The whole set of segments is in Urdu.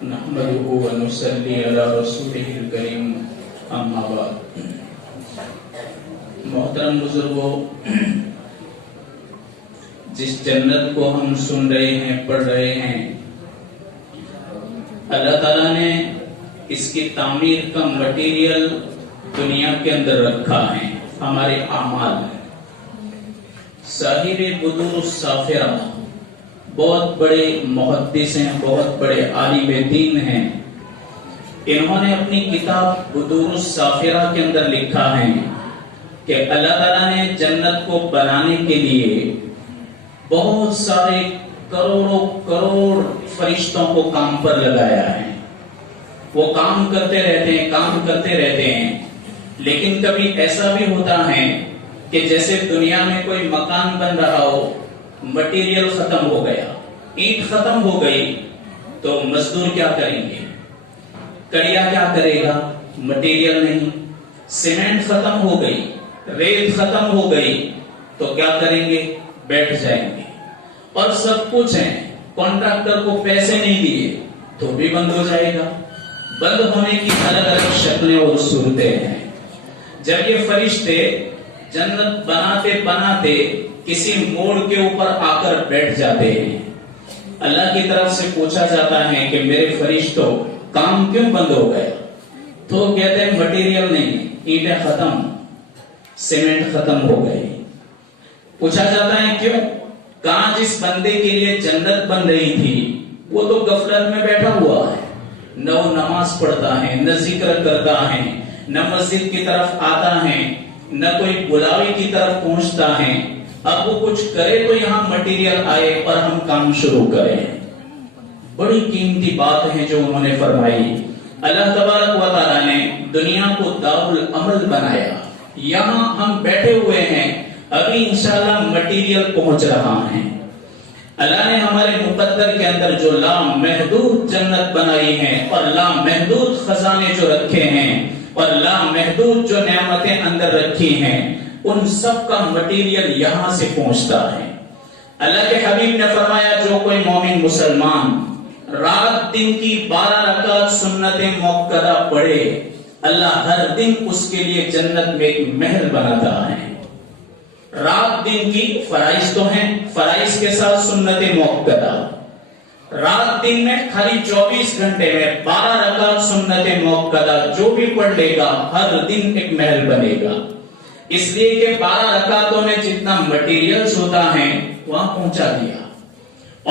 نحمده ونصلي على رسوله الكريم اما بعد. محترم بزرگوں، جس جنت کو ہم سن رہے ہیں، پڑھ رہے ہیں، اللہ تعالیٰ نے اس کی تعمیر کا مٹیریل دنیا کے اندر رکھا ہے، ہمارے اعمال. صاحب بدور الصافرہ بہت بڑے محدث ہیں، بہت بڑے عالم دین ہیں. انہوں نے اپنی کتاب بدور الصافرہ کے اندر لکھا ہے کہ اللہ تعالیٰ نے جنت کو بنانے کے لیے بہت سارے کروڑوں کروڑ فرشتوں کو کام پر لگایا ہے. وہ کام کرتے رہتے ہیں، لیکن کبھی ایسا بھی ہوتا ہے کہ جیسے دنیا میں کوئی مکان بن رہا ہو، مٹیریل ختم ہو گیا، اینٹ ختم ہو گئی، تو مزدور کیا کریں گے؟ کڑیا کیا کرے گا؟ مٹیریل نہیں. سیمنٹ ختم ہو گئی، ریت ختم ہو گئی، تو کیا کریں گے؟ بیٹھ جائیں گے. اور سب کچھ ہے، کانٹریکٹر کو پیسے نہیں دیے تو بھی بند ہو جائے گا. بند ہونے کی الگ الگ شکلیں اور صورتیں ہیں. جب یہ فرشتے جنت بناتے بناتے کسی موڑ کے اوپر آ کر بیٹھ جاتے ہیں، اللہ کی طرف سے پوچھا جاتا ہے کہ میرے فرشتوں کام کیوں بند ہو گیا؟ تو کہتے ہیں مٹیریل نہیں، اینٹیں ختم، سیمنٹ ختم ہو گئی. پوچھا جاتا ہے کیوں؟ کہاں جس بندے کے لیے جنت بن رہی تھی وہ تو غفلت میں بیٹھا ہوا ہے، نہ وہ نماز پڑھتا ہے، نہ ذکر کرتا ہے، نہ مسجد کی طرف آتا ہے، نہ کوئی بلاوی کی طرف پہنچتا ہے. اب وہ کچھ کرے تو یہاں مٹیریل آئے اور ہم کام شروع کریں. بڑی قیمتی بات ہے جو انہوں نے فرمائی. اللہ تبارک و تعالیٰ نے دنیا کو دار العمل بنایا. یہاں ہم بیٹھے ہوئے ہیں، ابھی انشاءاللہ مٹیریل پہنچ رہا ہے. اللہ نے ہمارے مقدر کے اندر جو لامحدود جنت بنائی ہے اور لامحدود خزانے جو رکھے ہیں اور لامحدود جو نعمتیں اندر رکھی ہیں، ان سب کا مٹیریل یہاں سے پہنچتا ہے. اللہ کے حبیب نے فرمایا جو کوئی مومن مسلمان رات دن کی 12 رکعت سنت موقدہ پڑھے، اللہ ہر دن اس کے لیے جنت میں ایک محل بناتا ہے. رات دن کی فرائض تو ہیں، فرائض کے ساتھ سنت موقدہ. رات دن میں خالی 24 گھنٹے میں 12 رکعت سنت موقدہ جو بھی پڑھ لے گا ہر دن ایک محل بنے گا. اس لیے کہ 12 رکعتوں میں جتنا مٹیریلز ہوتا ہے وہاں پہنچا دیا،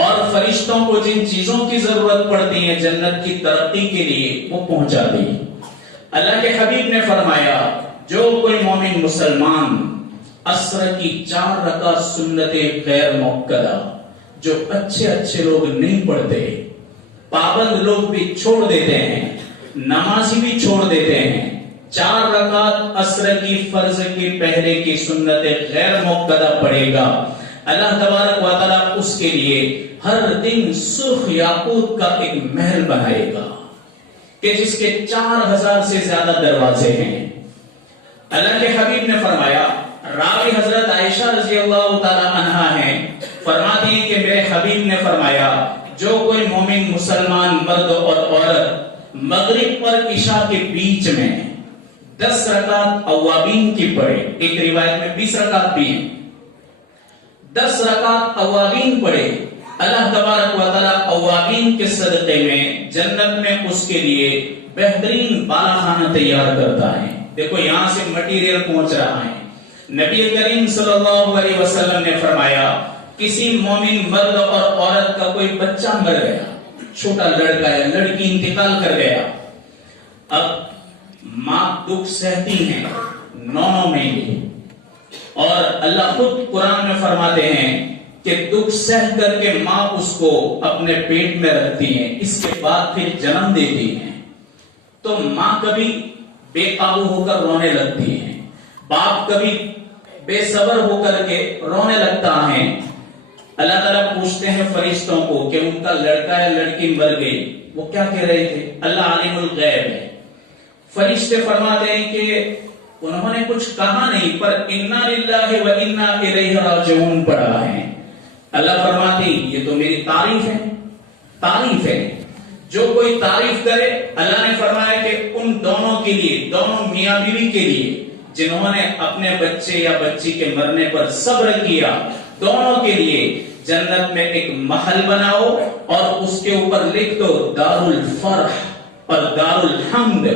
اور فرشتوں کو جن چیزوں کی ضرورت پڑتی ہے جنت کی ترقی کے لیے وہ پہنچا دی. اللہ کے حبیب نے فرمایا جو کوئی مومن مسلمان عصر کی 4 رکعت سنت غیر موقدہ، جو اچھے لوگ نہیں پڑھتے، پابند لوگ بھی چھوڑ دیتے ہیں، نمازی بھی چھوڑ دیتے ہیں، 4 رکعت عصر کی فرض کی پہلے کی سنت غیر موقدہ پڑھے گا، اللہ تبارک و تعالیٰ اس کے لیے ہر دن سرخ یاقوت کا ایک محل بنائے گا کہ جس کے 4000 سے زیادہ دروازے ہیں. اللہ کے حبیب نے فرمایا، راوی حضرت عائشہ رضی اللہ تعالی عنہا ہیں، فرماتی ہیں کہ میرے حبیب نے فرمایا جو کوئی مومن مسلمان مرد اور عورت مغرب اور عشاء کے بیچ میں 10 رکعت اوابین کی پڑھے، ایک روایت میں 20 رکعت بھی ہیں، 10 رکعت اوابین پڑھے، اللہ تبارک و تعالیٰ اوابین کے صدقے میں جنت میں اس کے لیے بہترین بالا خانہ تیار کرتا ہے. دیکھو یہاں سے مٹیریل پہنچ رہا ہے. نبی کریم صلی اللہ علیہ وسلم نے فرمایا کسی مومن مرد اور عورت کا کوئی بچہ مر گیا، چھوٹا لڑکا ہے، لڑکی انتقال کر گیا، اب ماں دکھ سہتی ہیں 9 مہینے، اور اللہ خود قرآن میں فرماتے ہیں کہ دکھ سہ کر کے ماں اس کو اپنے پیٹ میں رکھتی ہیں، اس کے بعد پھر جنم دیتی ہیں. تو ماں کبھی بے قابو ہو کر رونے لگتی ہے، باپ کبھی بے صبر ہو کر کے رونے لگتا ہے. اللہ تعالیٰ پوچھتے ہیں فرشتوں کو کہ ان کا لڑکا یا لڑکی مر گئی، وہ کیا کہہ رہے تھے؟ اللہ عالم الغیب ہے. فرشتے فرماتے ہیں کہ انہوں نے کچھ کہا نہیں، پر انا للہ و انا الیہ راجعون پڑھا ہے. اللہ فرماتے ہیں یہ تو میری تعریف ہے. جو کوئی تعریف کرے اللہ نے فرمایا کہ ان دونوں کے لیے، دونوں میاں بیوی کے لیے جنہوں نے اپنے بچے یا بچی کے مرنے پر صبر کیا، دونوں کے لیے جنت میں ایک محل بناؤ اور اس کے اوپر لکھ دو دار الفرح اور دار الحمد۔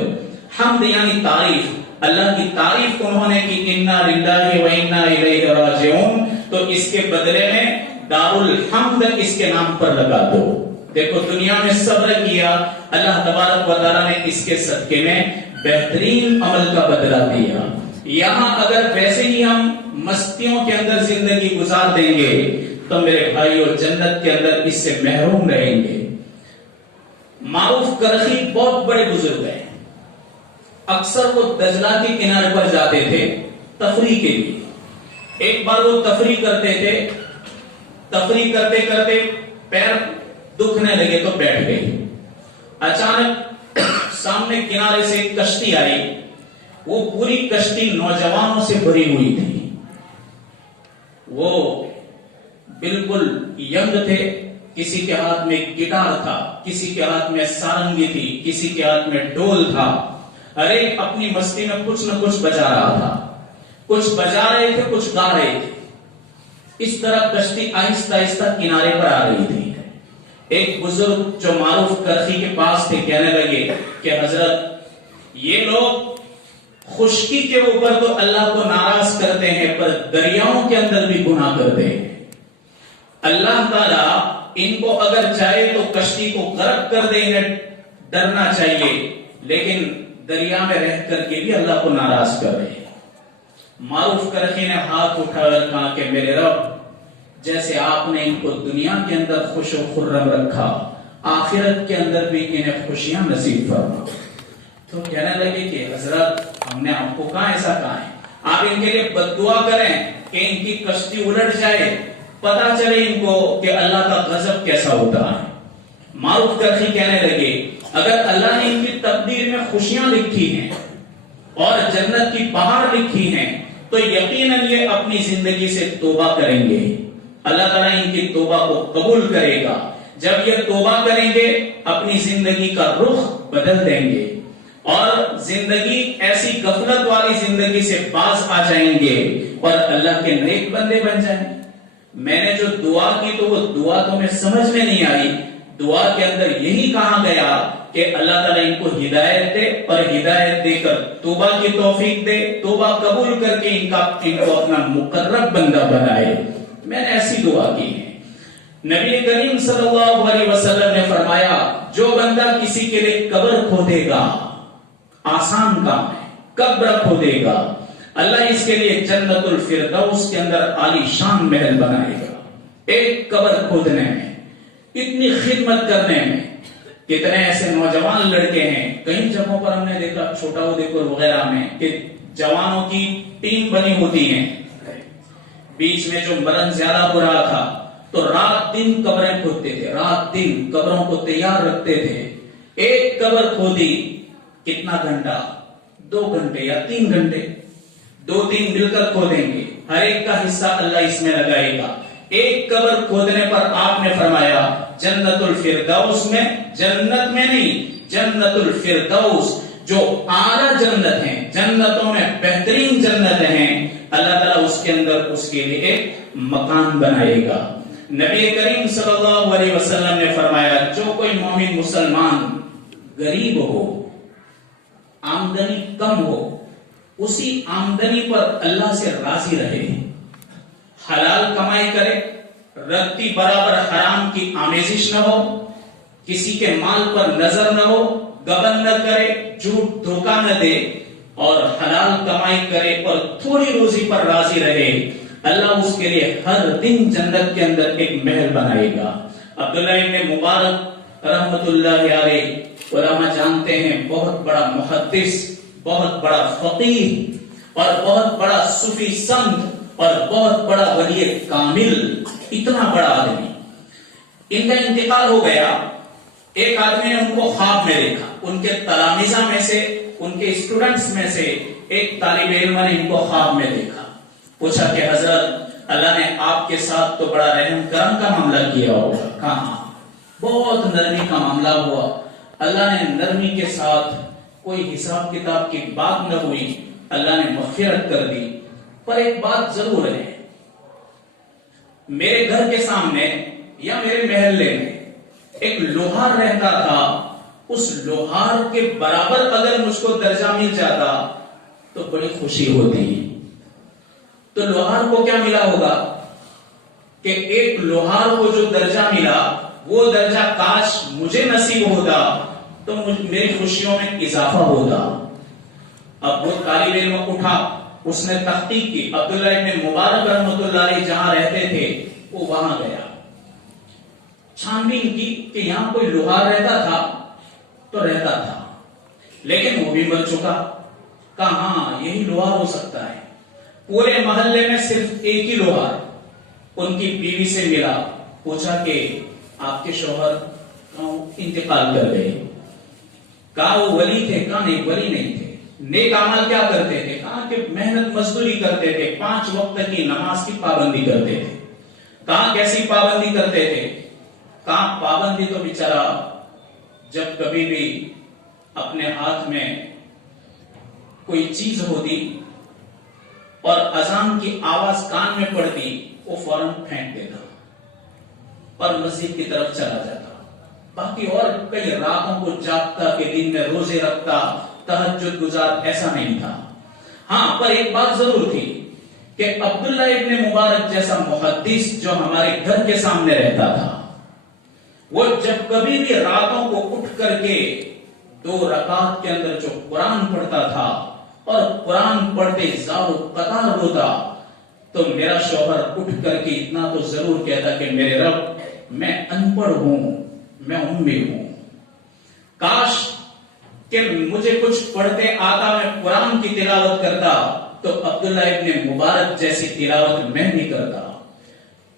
حمد یعنی تعریف، اللہ کی تعریف انہوں نے کی، انا للہ و انا الیہ راجعون، تو اس کے بدلے میں دار الحمد اس کے نام پر لگا دو۔ دیکھو دنیا میں صبر کیا، اللہ تبارک و تعالیٰ نے اس کے صدقے میں بہترین عمل کا بدلہ دیا۔ یہاں اگر ویسے ہی ہم مستیوں کے اندر زندگی گزار دیں گے تو میرے بھائیو جنت کے اندر اس سے محروم رہیں گے۔ معروف کرخی بہت بڑے بزرگ ہیں، اکثر وہ دجلہ کے کنارے پر جاتے تھے تفریح کے لیے۔ ایک بار وہ تفریح کرتے تھے، تفریح کرتے کرتے پیر دکھنے لگے تو بیٹھ گئے۔ اچانک سامنے کنارے سے ایک کشتی آئی، وہ پوری کشتی نوجوانوں سے بھری ہوئی تھی، وہ بالکل ینگ تھے، کسی کے ہاتھ میں گٹار تھا، کسی کے ہاتھ میں سارنگی تھی، کسی کے ہاتھ میں ڈول تھا، ہر ایک اپنی مستی میں کچھ نہ کچھ بجا رہا تھا، کچھ بجا رہے تھے کچھ گا رہے تھے۔ اس طرح کشتی آہستہ آہستہ کنارے پر آ رہی تھی۔ ایک بزرگ جو معروف کرخی کے پاس تھے کہنے لگے کہ حضرت یہ لوگ خشکی کے اوپر تو اللہ کو ناراض کرتے ہیں پر دریاؤں کے اندر بھی گناہ کرتے ہیں، اللہ تعالیٰ ان کو اگر چاہے تو کشتی کو غرق کر دیں گے، ڈرنا چاہیے، لیکن دریا میں رہ کر کے بھی اللہ کو ناراض کر رہے ہیں۔ معروف کرخی نے ہاتھ اٹھا کر کہا کہ میرے رب، جیسے آپ نے ان کو دنیا کے اندر خوش و خرم رکھا، آخرت کے اندر بھی انہیں خوشیاں نصیب فرما۔ تو کہنے لگے کہ حضرت ہم نے آپ کو کہاں ایسا کہا ہے، آپ ان کے لیے بد دعا کریں کہ ان کی کشتی الٹ جائے، پتا چلے ان کو کہ اللہ کا غضب کیسا ہوتا ہے۔ معروف کرخی کہنے لگے اگر اللہ نے ان کی تقدیر میں خوشیاں لکھی ہیں اور جنت کی بہار لکھی ہیں تو یقیناً یہ اپنی زندگی سے توبہ کریں گے، اللہ تعالیٰ ان کی توبہ کو قبول کرے گا۔ جب یہ توبہ کریں گے اپنی زندگی کا رخ بدل دیں گے اور زندگی ایسی غفلت والی زندگی سے باز آ جائیں گے اور اللہ کے نیک بندے بن جائیں گے۔ میں نے جو دعا کی تو وہ دعا تمہیں سمجھ میں نہیں آئی، دعا کے اندر یہی کہا گیا کہ اللہ تعالیٰ ان کو ہدایت دے اور ہدایت دے کر توبہ کی توفیق دے، توبہ قبول کر کے ان کو اپنا مقرب بندہ بنائے۔ میں نے ایسی دعا کی ہے۔ نبی کریم صلی اللہ علیہ وسلم نے فرمایا جو بندہ کسی کے لیے قبر کھودے گا، آسان کام ہے، قبر کھودے گا، اللہ اس کے لیے جنت الفردوس کے اندر عالی شان محل بنائے گا۔ ایک قبر کھودنے میں، اتنی خدمت کرنے میں، کتنے ایسے نوجوان لڑکے ہیں، کئی جگہوں پر ہم نے دیکھا چھوٹا ادیپور وغیرہ میں کہ جوانوں کی ٹیم بنی ہوتی ہیں، بیچ میں جو مرن زیادہ ہو رہا تھا تو رات دن قبریں کھودتے تھے، رات دن قبروں کو تیار رکھتے تھے۔ ایک قبر کھودی کتنا گھنٹہ، 2 گھنٹے یا 3 گھنٹے، 2-3 مل کر کھودیں گے، ہر ایک کا حصہ اللہ اس میں لگائے گا۔ ایک قبر کھودنے پر آپ نے فرمایا جنت الفردوس میں، جنت میں نہیں، جنت الفردوس جو اعلیٰ جنت ہیں، جنتوں میں بہترین جنت ہیں، اللہ تعالیٰ اس کے اندر اس کے لیے ایک مکان بنائے گا۔ نبی کریم صلی اللہ علیہ وسلم نے فرمایا جو کوئی مومن مسلمان غریب ہو، آمدنی کم ہو، اسی آمدنی پر اللہ سے راضی رہے، حلال کمائی کرے، رتی برابر حرام کی آمیزش نہ ہو، کسی کے مال پر نظر نہ ہو، گبن نہ کرے، جھوٹ دھوکہ نہ دے اور حلال کمائی کرے اور تھوڑی روزی پر راضی رہے، اللہ اس کے لیے ہر دن جنت کے اندر ایک محل بنائے گا۔ عبداللہ ابن مبارک رحمت اللہ علیہ علماء جانتے ہیں بہت بڑا محدث، بہت بڑا فقیہ اور بہت بڑا صوفی سنت اور بہت بڑا ولی کامل، اتنا بڑا آدمی، ان کا انتقال ہو گیا۔ ایک آدمی نے ان کو خواب میں دیکھا، ان کے تلامذہ میں سے، ان کے اسٹوڈنٹس میں سے ایک طالب علم نے ان کو خواب میں دیکھا، پوچھا کہ حضرت اللہ نے آپ کے ساتھ تو بڑا رحم کرم کا معاملہ کیا ہوگا، کہاں بہت نرمی کا معاملہ ہوا، اللہ نے نرمی کے ساتھ، کوئی حساب کتاب کی بات نہ ہوئی، اللہ نے مغفرت کر دی۔ پر ایک بات ضرور ہے، میرے گھر کے سامنے یا میرے محلے میں ایک لوہار رہتا تھا، اس لوہار کے برابر اگر مجھ کو درجہ مل جاتا تو بڑی خوشی ہوتی۔ تو لوہار کو کیا ملا ہوگا کہ ایک لوہار کو جو درجہ ملا وہ درجہ کاش مجھے نصیب ہوتا تو میری خوشیوں میں اضافہ ہوتا۔ اب وہ طالب علم اٹھا، اس نے تحقیق کی، عبداللہ ابن مبارک رحمۃ اللہ علیہ جہاں رہتے تھے وہ وہاں گیا، چھان بین کی کہ یہاں کوئی لوہار رہتا تھا تو رہتا تھا، لیکن وہ بھی مر چکا۔ کہا ہاں یہی لوہار ہو سکتا ہے۔ پورے محلے میں صرف ایک ہی لوہار ان کی بیوی سے ملا، پوچھا کہ آپ کے شوہر انتقال کر گئے؟ کہا وہ ولی تھے؟ کہا نہیں ولی نہیں تھے۔ نیک اعمال کیا کرتے تھے؟ کہا کہ محنت مزدوری کرتے تھے، 5 وقت کی نماز کی پابندی کرتے تھے۔ کہا کیسی پابندی کرتے تھے؟ کہا پابندی تو بیچارہ جب کبھی بھی اپنے ہاتھ میں کوئی چیز ہوتی اور اذان کی آواز کان میں پڑتی وہ فوراً پھینک دیتا اور مسجد کی طرف چلا جاتا۔ باقی اور کئی راتوں کو جاگتا کہ دن میں روزے رکھتا، تہجد گزار، ایسا نہیں تھا۔ ہاں پر ایک بات ضرور تھی کہ عبداللہ ابن مبارک جیسا محدث جو ہمارے گھر کے سامنے رہتا تھا، وہ جب کبھی بھی راتوں کو اٹھ کر کے 2 رکعت کے اندر جو قرآن پڑھتا تھا اور قرآن پڑھتے زار و قطار ہوتا تو میرا شوہر اٹھ کر کے اتنا تو ضرور کہتا کہ میرے رب میں ان پڑھ ہوں، میں امی ہوں، کاش کہ مجھے کچھ پڑھتے آتا، میں قرآن کی تلاوت کرتا تو عبداللہ ابن مبارک جیسی تلاوت میں بھی کرتا۔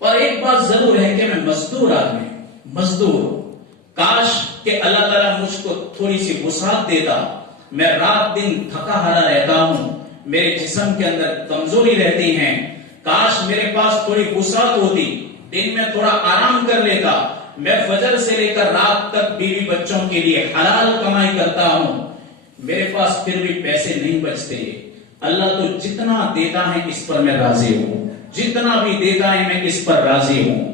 اور ایک بات ضرور ہے کہ میں مزدور آدمی، مزدور، کاش کہ اللہ تعالیٰ مجھ کو تھوڑی سی وسعت دیتا۔ میں رات دن تھکا ہارا رہتا ہوں، میرے جسم کے اندر کمزوری رہتی ہے، کاش میرے پاس تھوڑی وسعت ہوتی، دن میں تھوڑا آرام کر لیتا، میں فجر سے لے کر رات تک بیوی بچوں کے لیے حلال کمائی کرتا ہوں، میرے پاس پھر بھی پیسے نہیں بچتے۔ اللہ تو جتنا دیتا ہے اس پر میں راضی ہوں، جتنا بھی دیتا ہے میں اس پر راضی ہوں۔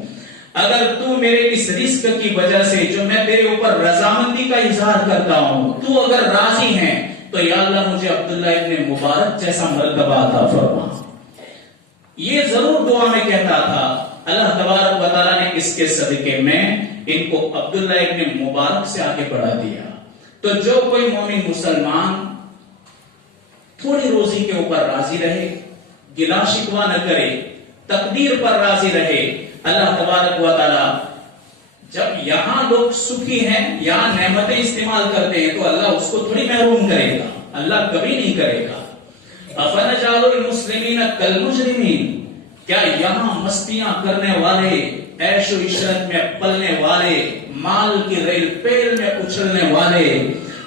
اگر تو میرے اس رزق کی وجہ سے جو میں تیرے اوپر رضامندی کا اظہار کرتا ہوں تو اگر راضی ہے تو یا اللہ مجھے عبداللہ ابن مبارک جیسا مرتبہ عطا فرما۔ یہ ضرور دعا میں کہتا تھا۔ اللہ تبارک و تعالیٰ نے اس کے صدقے میں ان کو عبداللہ ابن مبارک سے آگے بڑھا دیا۔ تو جو کوئی مومن مسلمان تھوڑی روزی کے اوپر راضی رہے، گلا شکوہ نہ کرے، تقدیر پر راضی رہے، اللہ تبارک و تعالیٰ جب یہاں لوگ سکھی ہیں، یہاں نعمتیں استعمال کرتے ہیں تو اللہ اس کو تھوڑی محروم کرے گا، اللہ کبھی نہیں کرے گا۔ افنجعل المسلمین کالمجرمین، کیا یہاں مستیاں کرنے والے، عیش و عشرت میں پلنے والے، مال کی ریل پیل میں اچھلنے والے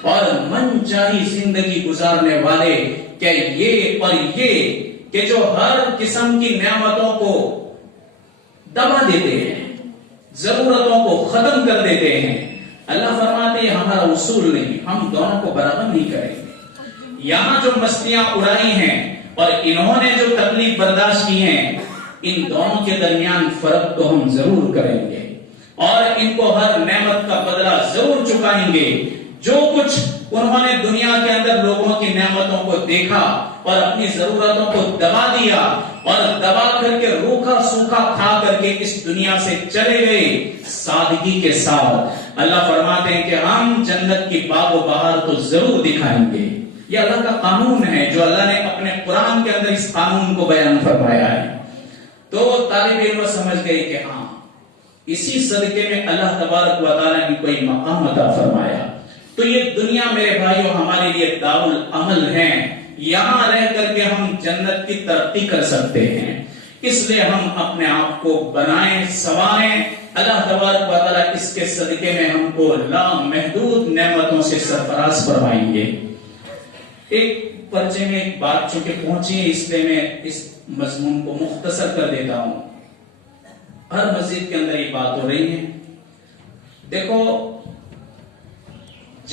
اور من چاہی زندگی گزارنے والے، کیا یہ اور یہ کہ جو ہر قسم کی نعمتوں کو دبا دیتے ہیں، ضرورتوں کو ختم کر دیتے ہیں، اللہ فرماتے ہیں ہمارا اصول نہیں، ہم دونوں کو برابر نہیں کریں گے۔ یہاں جو مستیاں اڑائی ہیں اور انہوں نے جو تکلیف برداشت کی ہیں، ان دونوں کے درمیان فرق تو ہم ضرور کریں گے اور ان کو ہر نعمت کا بدلہ ضرور چکائیں گے۔ جو کچھ انہوں نے دنیا کے اندر لوگوں کی نعمتوں کو دیکھا اور اپنی ضرورتوں کو دبا دیا اور دبا کر کے روکھا سوکھا کھا کر کے اس دنیا سے چلے گئے سادگی کے ساتھ، اللہ فرماتے ہیں کہ ہم جنت کی باغ و بہار تو ضرور دکھائیں گے۔ یہ اللہ کا قانون ہے جو اللہ نے اپنے قرآن کے اندر اس قانون کو بیان فرمایا ہے۔ تو طالب علم سمجھ گئے کہ ہاں اسی صدقے میں اللہ تبارک و تعالیٰ نے کوئی مقام عطا فرمایا۔ تو یہ دنیا میرے بھائیوں ہمارے لیے دارالعمل ہے، یہاں رہ کر کے ہم جنت کی ترقی کر سکتے ہیں، اس لیے ہم اپنے آپ کو بنائیں سنواریں۔ اللہ تبارک و تعالیٰ اس کے صدقے میں ہم کو لامحدود نعمتوں سے سرفراز فرمائیں گے۔ ایک پرچے میں ایک بات چونکہ پہنچی ہے اس لیے میں اس مضمون کو مختصر کر دیتا ہوں۔ ہر مسجد کے اندر یہ بات ہو رہی ہے۔ دیکھو